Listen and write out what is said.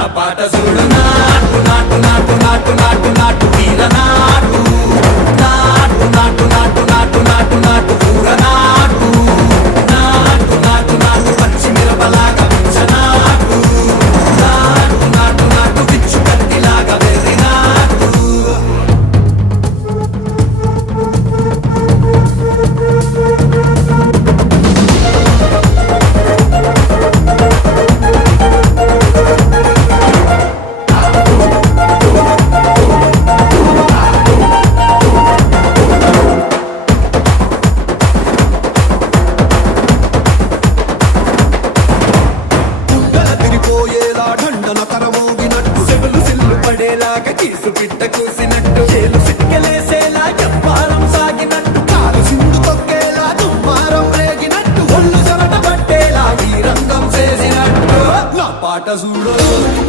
నా పాట చూడు నాటు నాటు నాటు నాటు నాటు నాటు వీర నాటు నాటు నాటు నాటు నాటు నాటు నాటు పూర నాటు నాటు నాటు నాటు పచ్చి మిరపలాగా పిచ్చ నాటు నాటు నాటు నాటు పిచ్చు కత్తిలాగా వెర్రి నాటు పోయేలా ఢండన కరమోగినట్టు సెగలు సిల్లు పడేలాగా కీసు పిట్ట కూసినట్టు చేలు సిక్కలేసేలా చెప్పారం సాగినట్టు కాలు సింధు తొక్కేలా దుమ్మారం రేగినట్టు ఒళ్ళు చెమట పట్టేలా ఈ రంగం చేసినట్టు నా పాట చూడు